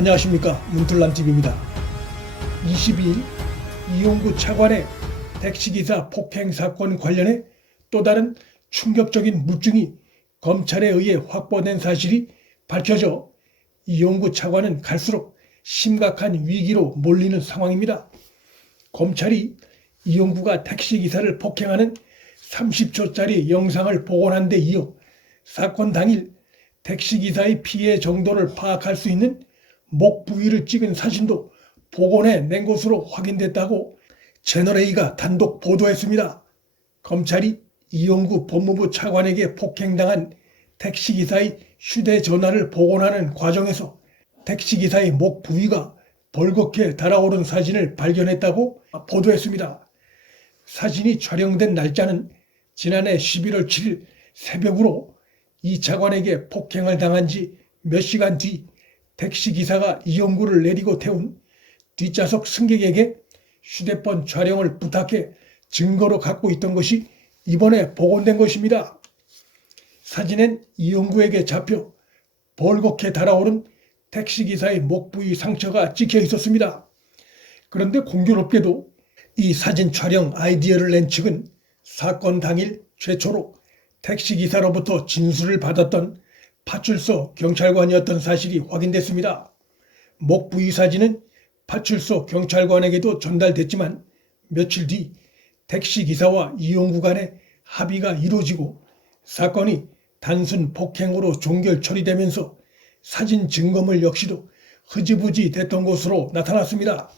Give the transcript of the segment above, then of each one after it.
안녕하십니까, 문틀란TV입니다. 22일 이용구 차관의 택시기사 폭행 사건 관련해 또 다른 충격적인 물증이 검찰에 의해 확보된 사실이 밝혀져 이용구 차관은 갈수록 심각한 위기로 몰리는 상황입니다. 검찰이 이용구가 택시기사를 폭행하는 30초짜리 영상을 복원한 데 이어 사건 당일 택시기사의 피해 정도를 파악할 수 있는 목 부위를 찍은 사진도 복원해 낸 것으로 확인됐다고 채널A가 단독 보도했습니다. 검찰이 이용구 법무부 차관에게 폭행당한 택시기사의 휴대전화를 복원하는 과정에서 택시기사의 목 부위가 벌겋게 달아오른 사진을 발견했다고 보도했습니다. 사진이 촬영된 날짜는 지난해 11월 7일 새벽으로 이 차관에게 폭행을 당한 지 몇 시간 뒤 택시기사가 이용구를 내리고 태운 뒷좌석 승객에게 휴대폰 촬영을 부탁해 증거로 갖고 있던 것이 이번에 복원된 것입니다. 사진엔 이용구에게 잡혀 벌겋게 달아오른 택시기사의 목 부위 상처가 찍혀 있었습니다. 그런데 공교롭게도 이 사진 촬영 아이디어를 낸 측은 사건 당일 최초로 택시기사로부터 진술을 받았던 파출소 경찰관이었던 사실이 확인됐습니다. 목 부위 사진은 파출소 경찰관에게도 전달됐지만 며칠 뒤 택시기사와 이용구 간의 합의가 이루어지고 사건이 단순 폭행으로 종결 처리되면서 사진 증거물 역시도 흐지부지 됐던 것으로 나타났습니다.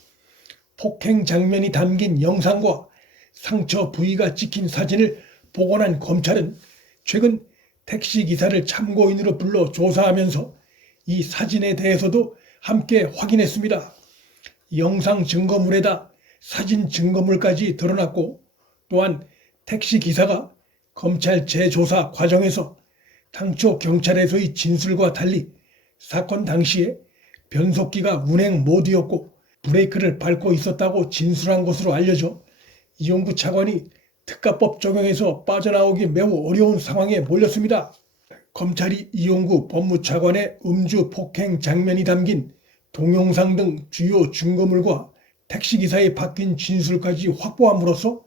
폭행 장면이 담긴 영상과 상처 부위가 찍힌 사진을 복원한 검찰은 최근 택시기사를 참고인으로 불러 조사하면서 이 사진에 대해서도 함께 확인했습니다. 영상 증거물에다 사진 증거물까지 드러났고 또한 택시기사가 검찰 재조사 과정에서 당초 경찰에서의 진술과 달리 사건 당시에 변속기가 운행 모드였고 브레이크를 밟고 있었다고 진술한 것으로 알려져 이용구 차관이 특가법 적용에서 빠져나오기 매우 어려운 상황에 몰렸습니다. 검찰이 이용구 법무차관의 음주 폭행 장면이 담긴 동영상 등 주요 증거물과 택시기사의 바뀐 진술까지 확보함으로써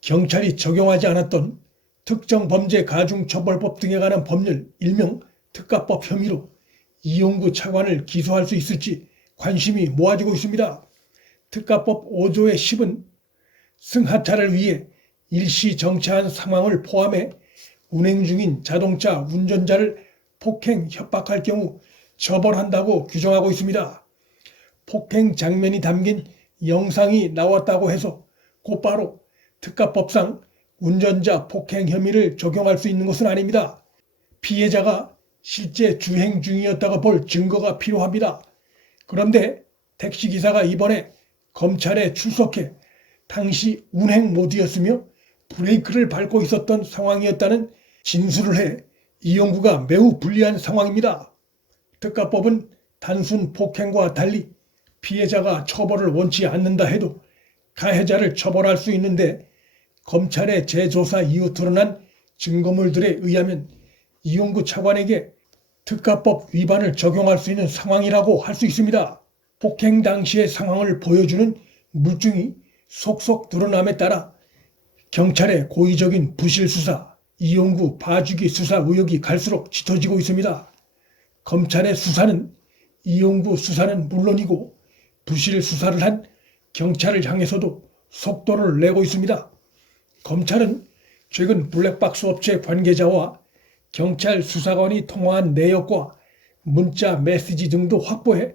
경찰이 적용하지 않았던 특정범죄가중처벌법 등에 관한 법률 일명 특가법 혐의로 이용구 차관을 기소할 수 있을지 관심이 모아지고 있습니다. 특가법 5조의 10은 승하차를 위해 일시 정차한 상황을 포함해 운행 중인 자동차 운전자를 폭행, 협박할 경우 처벌한다고 규정하고 있습니다. 폭행 장면이 담긴 영상이 나왔다고 해서 곧바로 특가법상 운전자 폭행 혐의를 적용할 수 있는 것은 아닙니다. 피해자가 실제 주행 중이었다고 볼 증거가 필요합니다. 그런데 택시기사가 이번에 검찰에 출석해 당시 운행 모드였으며 브레이크를 밟고 있었던 상황이었다는 진술을 해 이용구가 매우 불리한 상황입니다. 특가법은 단순 폭행과 달리 피해자가 처벌을 원치 않는다 해도 가해자를 처벌할 수 있는데 검찰의 재조사 이후 드러난 증거물들에 의하면 이용구 차관에게 특가법 위반을 적용할 수 있는 상황이라고 할 수 있습니다. 폭행 당시의 상황을 보여주는 물증이 속속 드러남에 따라 경찰의 고의적인 부실 수사, 이용구 봐주기 수사 의혹이 갈수록 짙어지고 있습니다. 검찰의 수사는 이용구 수사는 물론이고 부실 수사를 한 경찰을 향해서도 속도를 내고 있습니다. 검찰은 최근 블랙박스 업체 관계자와 경찰 수사관이 통화한 내역과 문자 메시지 등도 확보해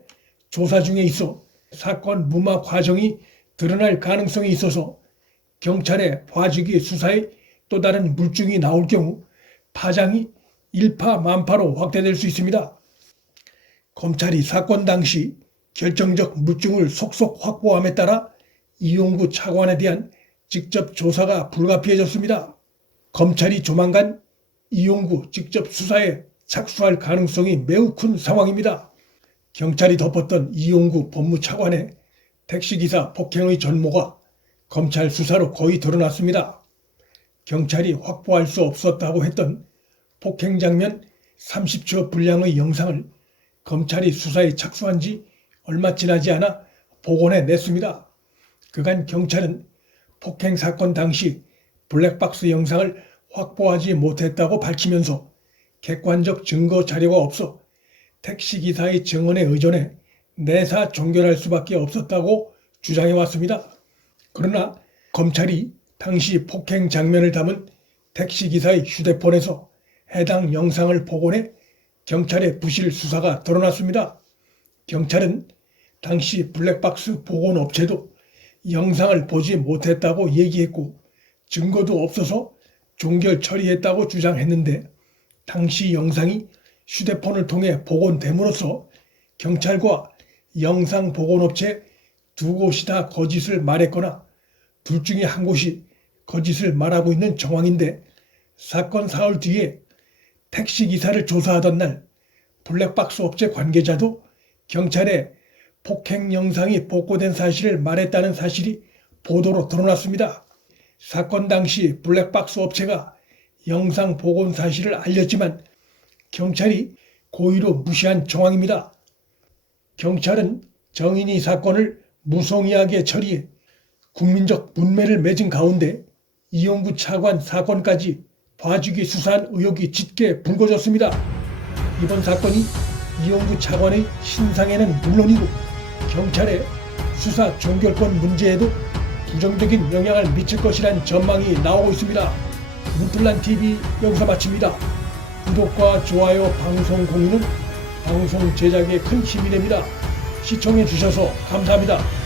조사 중에 있어 사건 무마 과정이 드러날 가능성이 있어서 경찰의 봐주기 수사에 또 다른 물증이 나올 경우 파장이 일파만파로 확대될 수 있습니다. 검찰이 사건 당시 결정적 물증을 속속 확보함에 따라 이용구 차관에 대한 직접 조사가 불가피해졌습니다. 검찰이 조만간 이용구 직접 수사에 착수할 가능성이 매우 큰 상황입니다. 경찰이 덮었던 이용구 법무차관의 택시기사 폭행의 전모가 검찰 수사로 거의 드러났습니다. 경찰이 확보할 수 없었다고 했던 폭행 장면 30초 분량의 영상을 검찰이 수사에 착수한 지 얼마 지나지 않아 복원해 냈습니다. 그간 경찰은 폭행 사건 당시 블랙박스 영상을 확보하지 못했다고 밝히면서 객관적 증거 자료가 없어 택시기사의 증언에 의존해 내사 종결할 수밖에 없었다고 주장해 왔습니다. 그러나 검찰이 당시 폭행 장면을 담은 택시기사의 휴대폰에서 해당 영상을 복원해 경찰의 부실 수사가 드러났습니다. 경찰은 당시 블랙박스 복원 업체도 영상을 보지 못했다고 얘기했고 증거도 없어서 종결 처리했다고 주장했는데 당시 영상이 휴대폰을 통해 복원됨으로써 경찰과 영상 복원업체 두 곳이 다 거짓을 말했거나 둘 중에 한 곳이 거짓을 말하고 있는 정황인데 사건 사흘 뒤에 택시기사를 조사하던 날 블랙박스 업체 관계자도 경찰에 폭행 영상이 복구된 사실을 말했다는 사실이 보도로 드러났습니다. 사건 당시 블랙박스 업체가 영상 복원 사실을 알렸지만 경찰이 고의로 무시한 정황입니다. 경찰은 정인이 사건을 무성의하게 처리해 국민적 문매를 맺은 가운데 이용구 차관 사건까지 봐주기 수사한 의혹이 짙게 불거졌습니다. 이번 사건이 이용구 차관의 신상에는 물론이고 경찰의 수사 종결권 문제에도 부정적인 영향을 미칠 것이란 전망이 나오고 있습니다. 문틀란TV 여기서 마칩니다. 구독과 좋아요, 방송 공유는 방송 제작에 큰 힘이 됩니다. 시청해 주셔서 감사합니다.